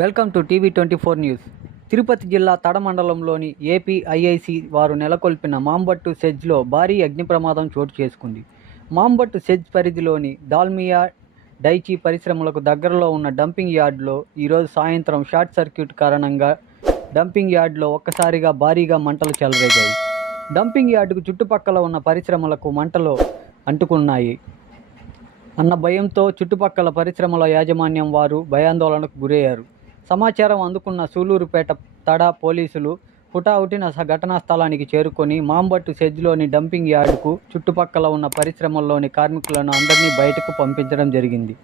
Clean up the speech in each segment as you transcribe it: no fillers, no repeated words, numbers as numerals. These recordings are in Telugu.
వెల్కమ్ టు టీవీ24 న్యూస్. తిరుపతి జిల్లా తడ మండలంలోని ఏపీఐఐసి వారు నెలకొల్పిన మాంబట్టు సెజ్లో భారీ అగ్ని ప్రమాదం చోటు చేసుకుంది. మాంబట్టు సెజ్ పరిధిలోని దాల్మియా డైచీ పరిశ్రమలకు దగ్గరలో ఉన్న డంపింగ్ యార్డ్లో ఈరోజు సాయంత్రం షార్ట్ సర్క్యూట్ కారణంగా డంపింగ్ యార్డ్లో ఒక్కసారిగా భారీగా మంటలు చెలరేగాయి. డంపింగ్ యార్డుకు చుట్టుపక్కల ఉన్న పరిశ్రమలకు మంటలు అంటుకున్నాయి అన్న భయంతో చుట్టుపక్కల పరిశ్రమల యాజమాన్యం వారు భయాందోళనకు గురయ్యారు. సమాచారం అందుకున్న సూలూరుపేట తడ పోలీసులు హుటాహుటిన ఘటనా స్థలానికి చేరుకొని మాంబట్టు సెజ్లోని డంపింగ్ యార్డుకు చుట్టుపక్కల ఉన్న పరిశ్రమల్లోని కార్మికులను అందరినీ బయటకు పంపించడం జరిగింది.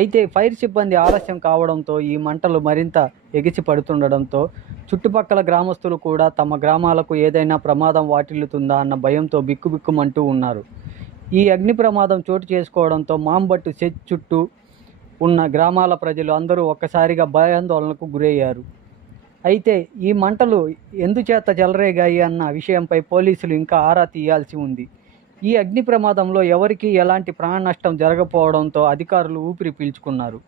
అయితే ఫైర్ సిబ్బంది ఆలస్యం కావడంతో ఈ మంటలు మరింత ఎగిసి పడుతుండడంతో చుట్టుపక్కల గ్రామస్తులు కూడా తమ గ్రామాలకు ఏదైనా ప్రమాదం వాటిల్లుతుందా అన్న భయంతో బిక్కుబిక్కుమంటూ ఉన్నారు. ఈ అగ్ని ప్రమాదం చోటు చేసుకోవడంతో మాంబట్టు సెజ్ చుట్టూ ఉన్న గ్రామాల ప్రజలు అందరూ ఒక్కసారిగా భయాందోళనకు గురయ్యారు. అయితే ఈ మంటలు ఎందుచేత చెలరేగాయి అన్న విషయంపై పోలీసులు ఇంకా ఆరా తీయాల్సి ఉంది. ఈ అగ్ని ప్రమాదంలో ఎవరికీ ఎలాంటి ప్రాణ నష్టం జరగకపోవడంతో అధికారులు ఊపిరి పీల్చుకున్నారు.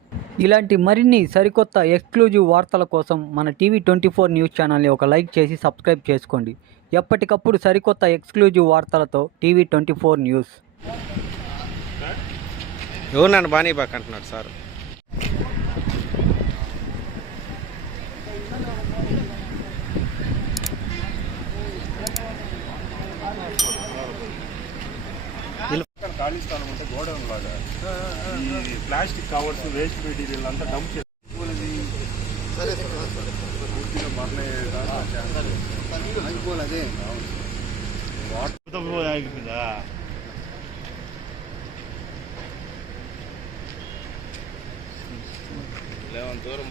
ఇలాంటి మరిన్ని సరికొత్త ఎక్స్క్లూజివ్ వార్తల కోసం మన టీవీ24 న్యూస్ ఛానల్ని ఒక లైక్ చేసి సబ్స్క్రైబ్ చేసుకోండి. ఎప్పటికప్పుడు సరికొత్త ఎక్స్క్లూజివ్ వార్తలతో టీవీ24 న్యూస్. ఎవరు నన్ను బాగానే బాగా అంటున్నారు సార్. ఖాళీ స్థలం ఉంటే గోడౌన్ లాగా ఈ ప్లాస్టిక్ కవర్స్ వేస్ట్ మెటీరియల్ అంతా డంప్ చేసుకోవాలి. దూరం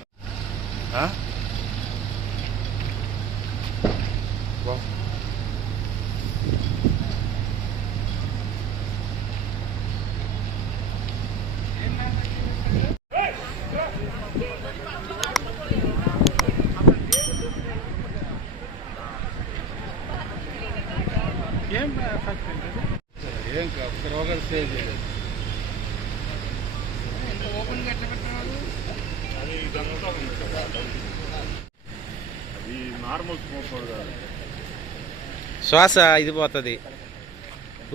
ఏం ఒకరు సేవ్ చేయలేదు. అది నార్మల్ స్మోక్ కాదు, శ్వాస ఇది పోతుంది,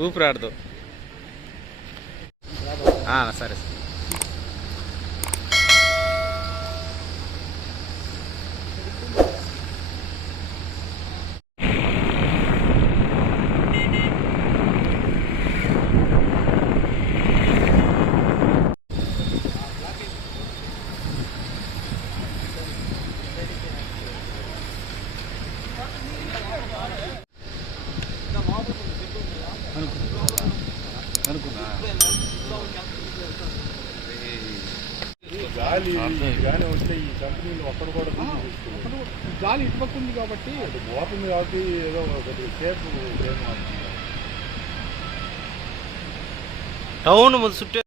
ఊపిరాడదు. సరే సార్. గాలి గాలి వస్తే ఈ కంపెనీలు ఒక్కడు కూడా గాలి ఇటుపక్క ఉంది కాబట్టి అది పోతుంది కాబట్టి ఏదో కొద్దిగా సేఫ్ టౌన్ చుట్టే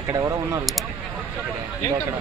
అక్కడ ఎవరో ఉన్నారు. అక్కడ